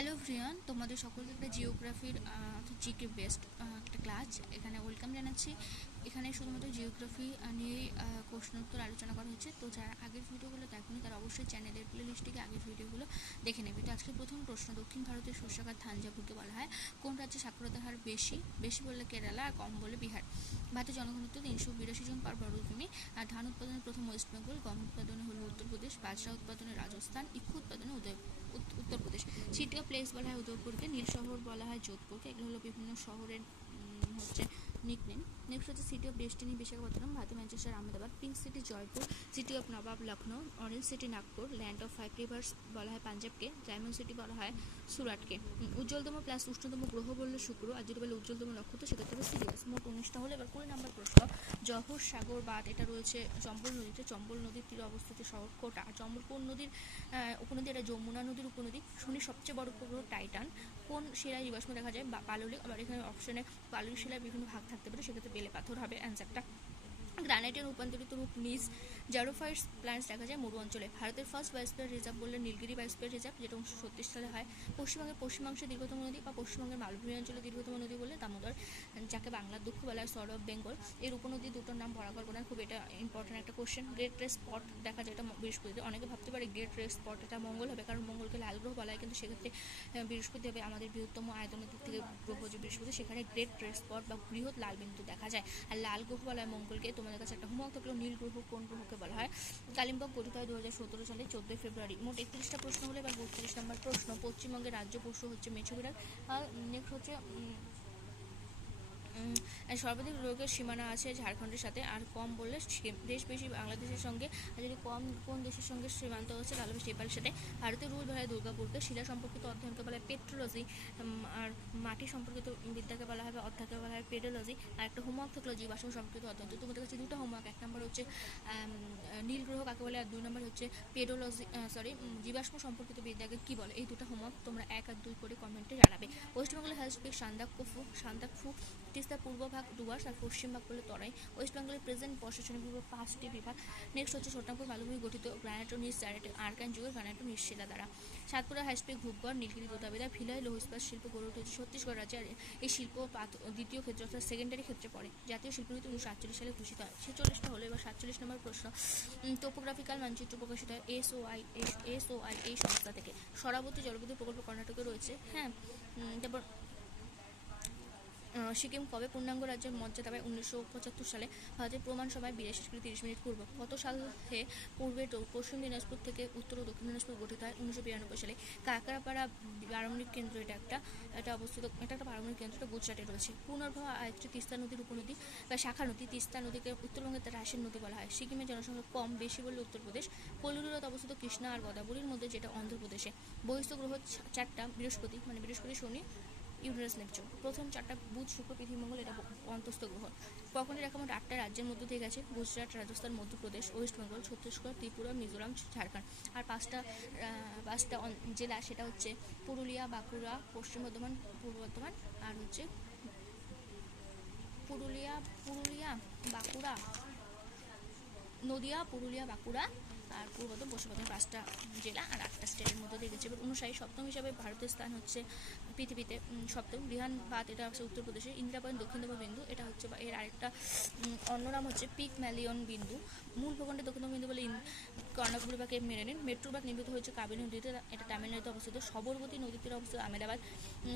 Hello ফ্রিয়ান তোমাদের সকলকে একটা জিওগ্রাফির জিকে বেস্ট একটা ক্লাস এখানে ওয়েলকাম জানাচ্ছি। এখানে শুধুমাত্র জিওগ্রাফি নিয়ে প্রশ্ন উত্তর আলোচনা করা হচ্ছে। তো যারা আগের ভিডিওগুলো দেখেনি, তারা অবশ্যই চ্যানেলের প্লে লিস্ট আগের ভিডিওগুলো দেখে নেবে। তো আজকে প্রথম প্রশ্ন, দক্ষিণ ভারতের শস্যকার থাঞ্জাভুরকে বলা হয়। কোন রাজ্যে সাক্ষরতার হার বেশি? বেশি বললে কেরালা, আর কম বলে বিহার। ভারতের জনঘনত্ব তিনশো বিরাশি জন পার বর্গভূমি। আর ধান উৎপাদনে প্রথম ওয়েস্ট বেঙ্গল, গম উৎপাদনে হলো উত্তরপ্রদেশ, বাজরা উৎপাদনে রাজস্থান, ইক্ষু উৎপাদনে উদয় উত- উত্তরপ্রদেশ সিটি অফ প্লেস বলা হয় উদয়পুরকে নীল শহর বলা হয় যোধপুরকে। এগুলো হলো বিভিন্ন শহরের হচ্ছে নিকনেম। নেক্সট হচ্ছে সিটি অফ ডেস্টিনি বিশাখাপত্তনম, ভারতের Manchester, Ahmedabad pink city Jaipur city of nawab Lucknow orange city Nagpur land of five rivers বলা হয় পাঞ্জাবকে ডায়মন্ড সিটি বলা হয় সুরাটকে। উজ্জ্বলতম প্লাস উষ্ণতম গ্রহ বললে শুক্র, আর যদি বলে উজ্জ্বলতম নক্ষত্র, সেটা হচ্ছে সিরিয়াস মোট উনিশটা হলো এবার কুড়ি নম্বর প্রশ্ন। জহর সাগর বাঁধ, এটা রয়েছে চম্বল নদীতে। চম্বল নদীর তীরে অবস্থিত শহর কোটা। আর চম্বলপুর নদীর উপনদী? এটা যমুনা নদীর উপনদী। শনির সবচেয়ে বড় উপগ্রহ টাইটান। কোন শিলায় জীবাশ্ম দেখা যায়? পাললিক। আবার এখানে অপশনে পাললিক শিলার বিভিন্ন ভাগ থাকতে পারে সেক্ষেত্রে বেলে পাথর হবে অ্যান্সারটা গ্রানাইটের রূপান্তরিত রূপ নিজ জারোফাইটস প্ল্যান্টস দেখা যায় মরু অঞ্চলে। ভারতের ফার্স্ট বায়োস্পিয়ার রিজার্ভ বললে নীলগিরি বায়োস্পিয়ার রিজার্ভ, যেটা উনিশশো ছত্রিশ সালে হয়। পশ্চিমবঙ্গের পশ্চিমাংশে দীর্ঘতম নদী বা পশ্চিমবঙ্গের মালভূমি অঞ্চলে দীর্ঘতম নদী বললে দামোদর, যাকে বাংলার দুঃখ বলা হয় সর অফ বেঙ্গল। এর উপনদী দুটোর নাম বরাবর বলা খুব এটা ইম্পর্টেন্ট একটা কোশ্চেন গ্রেট রেস স্পট দেখা যায় এটা বৃহস্পতিতে। অনেকে ভাবতে পারে গ্রেট রেস স্পট এটা মঙ্গল হবে, কারণ মঙ্গলকে লাল গ্রহ বলা হয়। কিন্তু সেক্ষেত্রে বৃহস্পতি হবে আমাদের বৃহত্তম আয়তনের দিক থেকে গ্রহ যে বৃহস্পতি, সেখানে গ্রেট রেস স্পট বা বৃহৎ লাল বিন্দু দেখা যায়। আর লাল গ্রহ বলা হয় মঙ্গলকে। তোমাদের কাছে একটা হোমওয়ার্ক থাকলেও নীল গ্রহ, কোন গ্রহকে বলা হয়? কালিম্পক গঠিত হয় দু হাজার সতেরো সালে চোদ্দোই ফেব্রুয়ারি মোট একত্রিশটা প্রশ্ন হলে এবার বত্রিশ নম্বর প্রশ্ন, পশ্চিমবঙ্গের রাজ্য পশু হচ্ছে মেছু বিড়াল। আর নেক্সট হচ্ছে সর্বাধিক রোগের সীমানা আছে ঝাড়খণ্ডের সাথে, আর কম বললে দেশ বেশি বাংলাদেশের সঙ্গে, আর যদি কম, কোন দেশের সঙ্গে সীমান্ত হচ্ছে তাহলে নেপালের সাথে। ভারতের রুল হয় দুর্গাপুরকে, শিলা সম্পর্কিত অধ্যয়নকে বলা হয় পেট্রোলজি আর মাটি সম্পর্কিত বিদ্যাকে বলা হয় বা বলা হয় পেডোলজি, আর একটা হোমওয়ার্ক থাকল জীবাশ্ম সম্পর্কিত অধ্যয়ন। তো তোমাদের কাছে দুটো হোমওয়ার্ক, এক নম্বর হচ্ছে নীল গ্রহ কাকে বলে, আর দুই নম্বর হচ্ছে পেডোলজি সরি জীবাশ্ম সম্পর্কিত বিদ্যাকে কি বলে? এই দুটো হোমওয়ার্ক তোমরা এক আর দুই করে কমেন্টে জানাবে। ওয়েস্টবেঙ্গলের হাইস্পিক সান্দাকফু সান্দাকফু তিস্তার পূর্ব ভাগ ডুয়ার্স আর পশ্চিম ভাগ বলে তরাই। ওয়েস্ট বেঙ্গলের প্রেজেন্ট প্রশাসনিক বিভাগ পাঁচটি বিভাগ। নেক্সট হচ্ছে ছোটনাগপুর মালভূমি গঠিত গ্রানাইট নিচ জারেট আর্কান যুগের গ্রানাইট ও নিচ শিলা দ্বারা। সাতপুরা হাইস্পিক ধূপগড় নীলগিরি দোতাবেদা ভিলাই লৌহ শিল্প গড়ে উঠেছে ছত্তিশগড় রাজ্যে আর এই শিল্প পাত- দ্বিতীয় ক্ষেত্রে অর্থাৎ সেকেন্ডারি ক্ষেত্রে পড়ে। জাতীয় শিল্পনীতি উনিশশো আটচল্লিশ সালে ঘোষিত হয়। ছেচল্লিশটা হলো এবার সাতচল্লিশ নম্বর প্রশ্ন। টোপোগ্রাফিক্যাল মানচিত্র প্রকাশিত হয় S O I S O I এই সংস্থা থেকে। সরাবতী জলবিদ্যুৎ প্রকল্প কর্ণাটকে রয়েছে। হ্যাঁ তারপর সিকিম কবে পূর্ণাঙ্গ রাজ্যের মর্যাদা পায় উনিশশো পঁচাত্তর সালে? ভারতের প্রমাণ সভায় বিরাশি থেকে তিরিশ মিনিট পূর্ব। কত সালে পূর্বে পশ্চিম দিনাজপুর থেকে উত্তর ও দক্ষিণ দিনাজপুর গঠিত হয় উনিশশো বিরানব্বই সালে। কাকড়াপাড়া পারমাণবিক কেন্দ্র এটা একটা, এটা অবস্থিত, এটা একটা পারমাণবিক কেন্দ্র, এটা গুজরাটে রয়েছে। পুনর্ভবা আরেকটি তিস্তা নদীর উপনদী, বা শাখা নদী, তিস্তা নদীকে উত্তরবঙ্গের তার রাশের নদী বলা হয়। সিকিমের জনসংখ্যা কম, বেশি বললে উত্তরপ্রদেশ কলুরিরত অবস্থিত কৃষ্ণা আর গোদাবরীর মধ্যে যেটা অন্ধ্রপ্রদেশে বহিস্থ গ্রহ চারটা বৃহস্পতি মানে বৃহস্পতি, শনি ইউরেনাস নেপচুন। প্রথম চারটা বুধ, শুক্র, পৃথিবী, মঙ্গল, এটা অন্তস্থ গ্রহ। কখনই দেখা মোট আটটা রাজ্যের মধ্য দিয়ে গেছে, গুজরাট, রাজস্থান, মধ্যপ্রদেশ, ওয়েস্ট বেঙ্গল, ছত্তিশগড়, ত্রিপুরা, মিজোরাম, ঝাড়খণ্ড। আর পাঁচটা পাঁচটা জেলা, সেটা হচ্ছে পুরুলিয়া, বাঁকুড়া, পশ্চিম বর্ধমান, পূর্ব বর্ধমান, আর হচ্ছে পুরুলিয়া পুরুলিয়া, বাঁকুড়া, নদিয়া, পুরুলিয়া, বাঁকুড়া আর পূর্ব বর্ধমান পশ্চিম বর্ধমান পাঁচটা জেলা আর আটটা স্টেটের মধ্যে দিয়ে গেছে। এবার অনুসারী সপ্তম হিসাবে ভারতের স্থান হচ্ছে পৃথিবীতে সপ্তম। বিহান ভাত এটা হচ্ছে উত্তরপ্রদেশে ইন্দিরা পয়েন্ট দক্ষিণতম বিন্দু, এটা হচ্ছে এর আরেকটা অন্য নাম হচ্ছে পিক ম্যালিয়ন বিন্দু। মূল ভূখণ্ডের দক্ষিণতম বিন্দু বলে কেপ মেরে নিন। মেট্রো বাগ নির্মিত হয়েছে কাবেরী নদীতে, এটা তামিলনাড়ুতে অবস্থিত। সবরমতী নদীর তীরে অবস্থিত আমেদাবাদ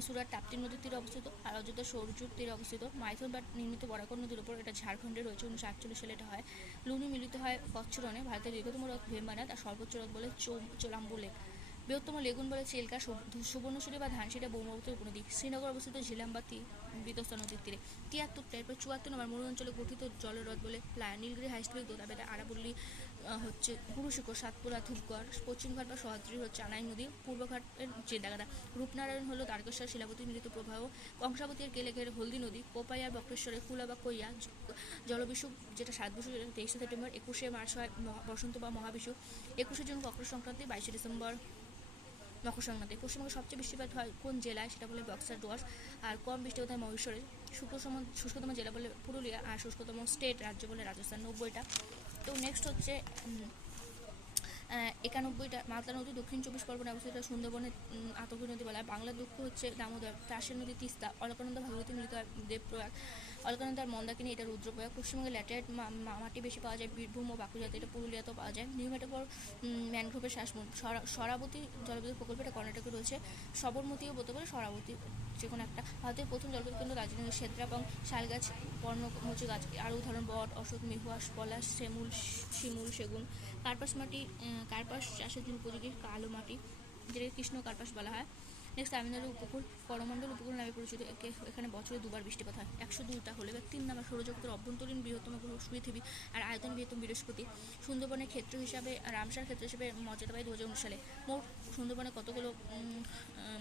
সুরাট তাপ্তি নদীর তীরে অবস্থিত। আর অযোধ্যা সৌরজুর তীরে অবস্থিত। মাইথন বাট নির্মিত বরাকর নদীর উপর এটা ঝাড়খণ্ডে রয়েছে। উনিশশো আটচল্লিশ সালে এটা হয়। লুনি মিলিত হয় কচ্ছরণে ভারতের দীর্ঘতম ভেম্বানাথ আর সর্বোচ্চ রোদ বলে চো চোলাম্বু লেক বৃহত্তম লেগুন বলে চিল্কা সু- সুবর্ণশুরি বা ধানসিটা বৌমবতী উপনদী শ্রীনগর অবস্থিত ঝিলাম্বাতি বিতস্তা নদীর তীরে। তিয়াত্তরটা এরপর চুয়াত্তর নম্বর মরু অঞ্চলে গঠিত জলহ্রদ বলে প্লায় নীলগিরি হাইস্ট্রিক দোদাবেদা আরাবল্লী হচ্ছে গুরুশিখর, সাতপুরা, ধূপগড়, পশ্চিমঘাট বা সহদ্রি হচ্ছে আনাই নদী, পূর্বঘাটের জেদাগাদা রূপনারায়ণ হলো দ্বারকেশ্বর শিলাবতী মিলিত প্রবাহ। কংসাবতীর কেলে ঘের হলদি নদী কোপাইয়ার বক্রেশ্বরের কুলা বা কইয়া জলবিষু যেটা সাত বছর তেইশে সেপ্টেম্বর, একুশে মার্চ হয় বসন্ত বা মহাবিষু একুশে জুন মকর সংক্রান্তি, বাইশে ডিসেম্বর। মকর সংক্রান্তি পশ্চিমবঙ্গে সবচেয়ে বৃষ্টিপাত হয় কোন জেলায়? সেটা বলে বক্সার ডোয়ার্স আর কম বৃষ্টিপাত হয় মহীশূরে। শুষ্কতম শুষ্কতম জেলা বলে পুরুলিয়া আর শুষ্কতম স্টেট রাজ্য বলে রাজস্থান, নব্বইটা। তো নেক্সট হচ্ছে একানব্বইটা। মালদা নদী, দক্ষিণ চব্বিশ পরগনা অবস্থিত। সুন্দরবনের আতঙ্কী নদী বলা হয়। বাংলার দুঃখ হচ্ছে দামোদর। চাষের নদী তিস্তা। অলকানন্দা ভাগীরথী মিলিত দেবপ্রয়াগ। অলকানন্দা আর মন্দাকিনী এটা রুদ্রপ্রয়াগ। পশ্চিমবঙ্গে ল্যাটেরাইট মাটি বেশি পাওয়া যায়, বীরভূম ও বাঁকুড়া এটা পুরুলিয়াতেও পাওয়া যায়। নিউ মেটাফর ম্যানগ্রোভের শ্বাসমূল সরা- সরাবতী জলবিদ্যুৎ প্রকল্প এটা কর্ণাটকে রয়েছে। সবরমতীও বলতে পারে সরাবতী যে কোনো একটা। ভারতের প্রথম জলবিদ্যুৎ কেন্দ্র দার্জিলিংয়ের সেদ্রাপং শালগাছ পর্ণমোচী গাছ, আরও উদাহরণ, বট, অশোক মেহুয়াশ পলাশ সেমুল শিমুল, সেগুন। কার্পাস মাটি কার্পাস চাষের জন্য উপযোগী কালো মাটি, যেটাকে কৃষ্ণ কার্পাস বলা হয়। নেক্সট তামিলনাড়ু উপকূল করমণ্ডল উপকূল নামে পরিচিত এখানে বছরে দুবার বৃষ্টিপাত হয়। একশো দুইটা হলে তিন নাম্বার সৌরজগতের অভ্যন্তরীণ বৃহত্তম গ্রহ পৃথিবী আর আয়তন বৃহত্তম বৃহস্পতি। সুন্দরবনের ক্ষেত্র হিসাবে, রামসার ক্ষেত্র হিসেবে মর্যাদা পায় দু হাজার উনিশ সালে। মোট সুন্দরবনে কতগুলো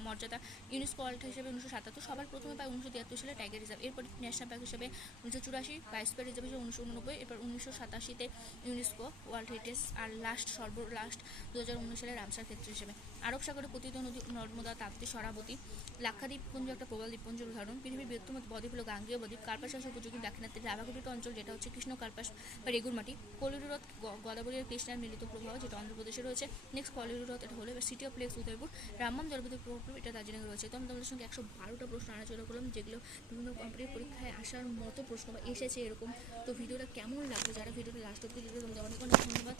মর্যাদা? ইউনেস্কো ওয়ার্ল্ড হিসেবে উনিশশো সাতাত্তর, সবার প্রথমে পায় উনিশশো তিয়াত্তর সালে টাইগার রিজার্ভ এরপর ন্যাশনাল পার্ক হিসেবে উনিশশো চুরাশি বায়োস্ফিয়ার রিজার্ভ হিসেবে উনিশশো উননব্বই, এরপর উনিশশো সাতাশিতে ইউনেস্কো ওয়ার্ল্ড হেরিটেজ আর লাস্ট সর্ব লাস্ট দু হাজার উনিশ সালে রামসার ক্ষেত্র হিসেবে। আরব সাগরে পতিত নদী নর্মদা, তাপ্তি, সরাবতী লাক্ষাদ্বীপপুঞ্জ একটা প্রবাল দ্বীপপুঞ্জের উদাহরণ। পৃথিবীর বৃহত্তম বদ্বীপ হলো গাঙ্গেয় বদ্বীপ কার্পাস চাষে উপযোগী দাক্ষিণাত্যের লাভাঘটিত অঞ্চল, যেটা হচ্ছে কৃষ্ণ কার্পাস বা রেগুর মাটি। কলিরু হ্রদ গ- গোদাবরী আর কৃষ্ণার মিলিত প্রবাহ, যেটা অন্ধ্রপ্রদেশে রয়েছে। নেক্সট কলিরু হ্রদ এটা হলো সিটি অফ লেক্স উদয়পুর। রামবাম জলবিদ্যুৎ প্রকল্প, এটা দার্জিলিংয়ে রয়েছে। তো আমি তোমাদের সঙ্গে একশো বারোটা প্রশ্ন আলোচনা করলাম, যেগুলো বিভিন্ন কম্পিটিভ পরীক্ষায় আসার মতো প্রশ্ন বা এসেছে এরকম। তো ভিডিওটা কেমন লাগল? যারা ভিডিওটা লাস্ট অব্দি দেখবে তোমাদের অনেক অনেক ধন্যবাদ।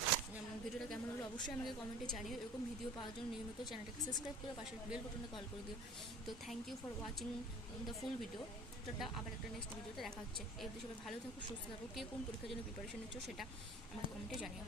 ভিডিওটা কেমন হলো অবশ্যই আমাকে কমেন্টে জানিও। এরকম ভিডিও পাওয়ার জন্য নিয়মিত চ্যানেলটাকে সাবস্ক্রাইব করে পাশের বেল বটনে কল করে দিও। তো thank you for watching the full video tata, আবার একটা নেক্সট ভিডিওতে দেখা হচ্ছে। এই সবাই ভালো থাকো, সুস্থ থাকো। কে কোন পরীক্ষার জন্য প্রিপারেশন নিচ্ছ সেটা আমাকে কমেন্টে জানিও।